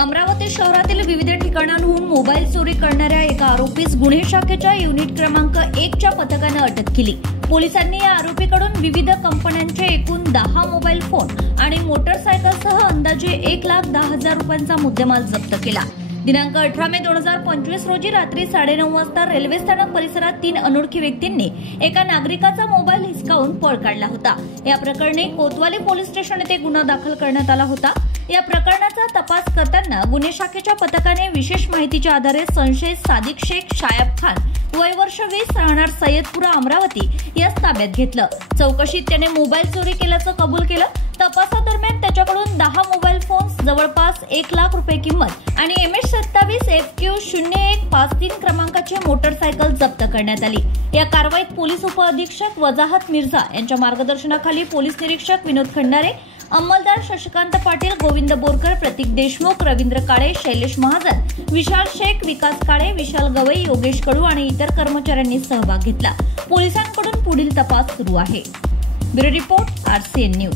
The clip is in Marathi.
अमरावती शहरातील विविध ठिकाणांहून मोबाईल चोरी करणाऱ्या एका आरोपीस गुन्हे शाखेच्या युनिट क्रमांक 1 च्या पथकाने अटक केली। पोलिसांनी या आरोपीकडून विविध कंपन्यांचे एकूण 10 मोबाईल फोन आणि मोटरसायकलसह अंदाजे 1,10,000 रुपयांचा मुद्देमाल जप्त केला। दिनांक 18 मे 2025 रोजी रात्री 9:30 वाजता रेल्वे स्थानक परिसरात 3 अनोळखी व्यक्तींनी एका नागरिकाचा मोबाईल हिसकावून पळ काढला होता। या प्रकरणी कोतवाली पोलीस स्टेशन येथे गुन्हा दाखल करण्यात आला होता। या प्रकरणाचा तपास करताना गुन्हे शाखेच्या पथकाने विशेष माहितीच्या आधारे संशयित सादिक शेख शायाब खान वय वर्ष 20 राहणार सय्यदपुरा अमरावती यास ताब्यात घेतलं। चौकशीत त्याने मोबाईल चोरी केल्याचं कबूल केलं। तपासादरम्यान त्याच्याकडून 10 मोबाईल फोन्स, जवळपास 1 लाख रुपये किंमत आणि MS27 FQ0153 क्रमांकाची मोटरसायकल जप्त करण्यात आली। या कारवाईत पोलीस उपअधीक्षक वजाहत मिर्झा यांच्या मार्गदर्शनाखाली पोलीस निरीक्षक विनोद खंडारे, अंमलदार शशिकांत पाटील, गोविंद बोरकर, प्रतीक देशमुख, रवींद्र काळे, शैलेश महाजन, विशाल शेख, विकास काळे, विशाल गवई, योगेश कडू आणि इतर कर्मचाऱ्यांनी सहभाग घेतला। पोलिसांकडून पुढील तपास सुरू आहे। Bureau report RCN news.